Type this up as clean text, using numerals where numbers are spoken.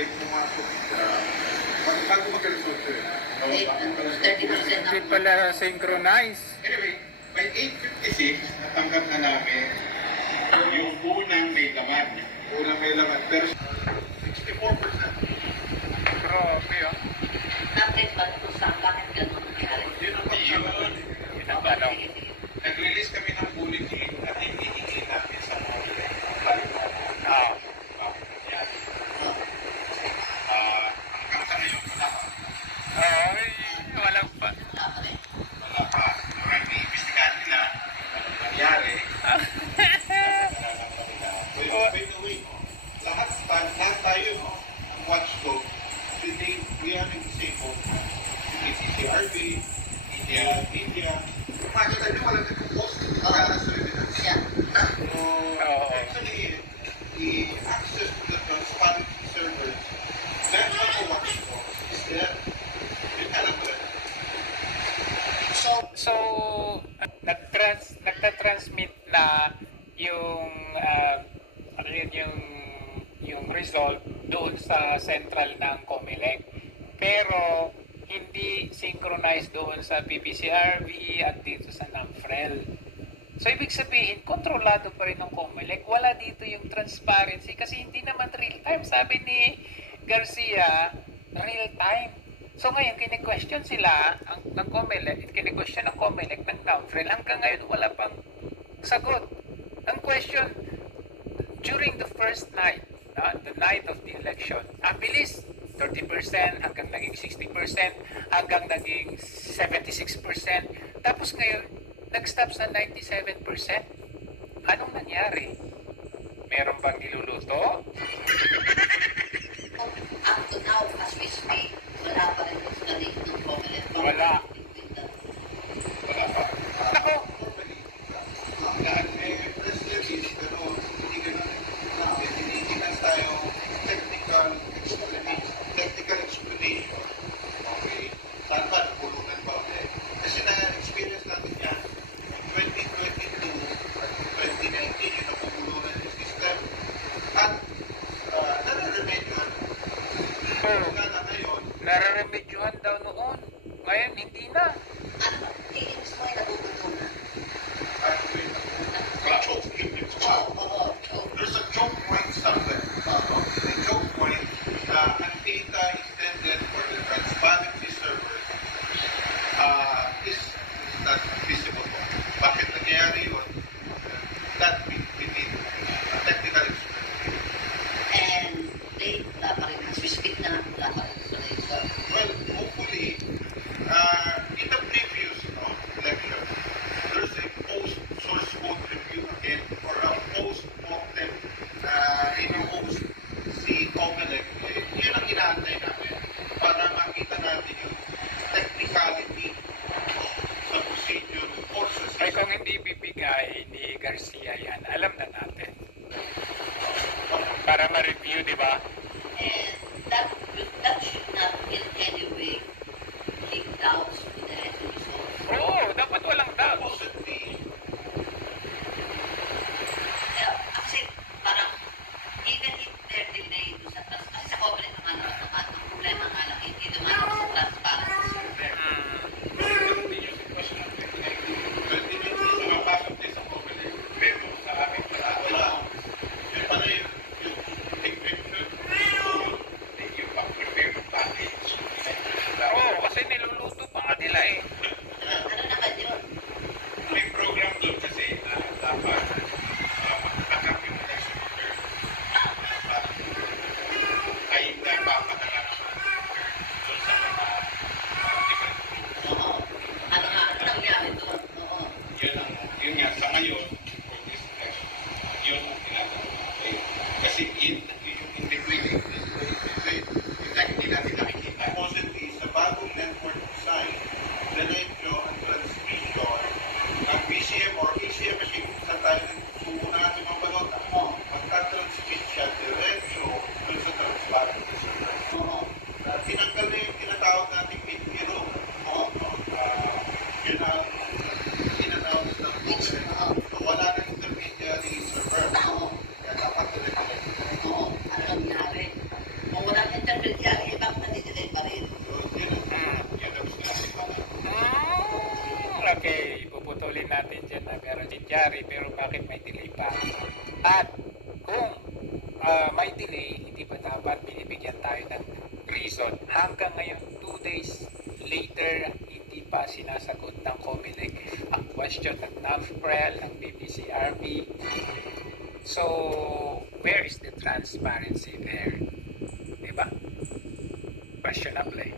public pumasok bago mag-result yun. 30% Hindi pala synchronize. Anyway, by 8:56, natanggap na namin yung unang may laman. Unang may laman. Pero 64%. Grabe ah. Bakit ba ito sa bakit ganun nangyari? Yun ang pagsasabi. Yun ang tanong. Nag-release kami ng bulletin at hinihingi namin sa mga Ah. bakit nangyari. Hanggang sa ngayon, wala pa. Ay, wala pa. Wala pa rin. Wala pa. Murang iimbestigahan nila anong nangyari. By the way, lahat tayo, no, ang watchdog, we are in the same boat. PCCRB, media. Makita nyo, wala naging post para sa evidence. Yeah. Actually, the access to the transparency servers, that's what the watchdog is there. Yun alam ko lang. So, nagta-transmit na yung ano yun, yung result doon sa central ng COMELEC. Pero hindi synchronized doon sa PPCRB at dito sa NAMFREL. So, ibig sabihin, kontrolado pa rin ng COMELEC. Wala dito yung transparency kasi hindi naman real time. Sabi ni Garcia, real time. So, ngayon, kine-question sila ng COMELEC, kine-question ng COMELEC ng NAMFREL. Hanggang ngayon, wala pang sagot. Ang question, during the first night, the night of the election, ang bilis, 30% hanggang naging 60%, hanggang naging 76%. Tapos ngayon, nag-stop sa 97%. Anong nangyari? Meron bang niluluto? Up to now, as we speak, wala pa rin study ng COMELEC. Wala. Wala pa. Nako, Lahat may press release, pero hindi ganun. Tinitingnan tayo technical explanation. Okay. Saan ba? Napulunan ba ulit? Kasi na-experience natin yan. 2022, 2019, yung napupulunan yung system. At nararemedyohan. Kaya na ngayon, nararemedyohan daw noon. Ngayon, hindi na. Ano ba? Tingin mo ay natututunan? Oo. there's a choke point somewhere. The choke point ang data intended for the transparency servers is not visible. Bakit nangyayari yun? That we need technical explanation. And they, wala pa rin. As we speak na, wala pa rin. Well, hopefully, in the previous election, there's a post-source code review again or a post-mortem in-host si COMELEC. Yun ang inaantay namin para makita natin yung technicality sa procedure or sa Ay system. kung hindi bibigay ni Garcia yan, alam na natin. Para ma-review, di ba? And that should not in any way leak doubts to the end result. Oo, dapat walang doubt. Possibly, Kasi parang even if they're delayed sa kasi sa COMELEC naman ang problema nga lang hindi naman sa transparency server. Sumapasok din sa COMELEC. Pero sa aming wala. Yun pala yung big picture. Yung pag-prepare ng package. Oo, kasi niluluto pa nga nila eh. Ano naman yun? May program doon kasi na dapat makakap yung election order. Ay nagpapadala naman doon sa mga different groups. Oo. Ano nangyari doon? Oo. Yun nga, sa ngayon, for this election, yun ang ginagawa natin. Kasi yung integrating hindi natin nakikita. Supposedly, sa bagong network design, diretso ang transmission ng BCM or ACM machine, sa tayo sumunan natin mga balota, magka-transmit siya diretso dun sa transparency server. Oo. Tinanggal na yung tinatawag nating mid-zero. Yun ang in-announce ng government. Wala na intermediary server. Oo. Kaya dapat diretso. Oo. Ano nangyari? Kung wala natin dyan na meron si Jari, pero bakit may delay pa? At kung may delay, hindi ba dapat binibigyan tayo ng reason? Hanggang ngayon, 2 days later, hindi pa sinasagot ng COMELEC ang question ng NAFPREL, ng BPCRB. So, where is the transparency there? Diba? Questionable eh.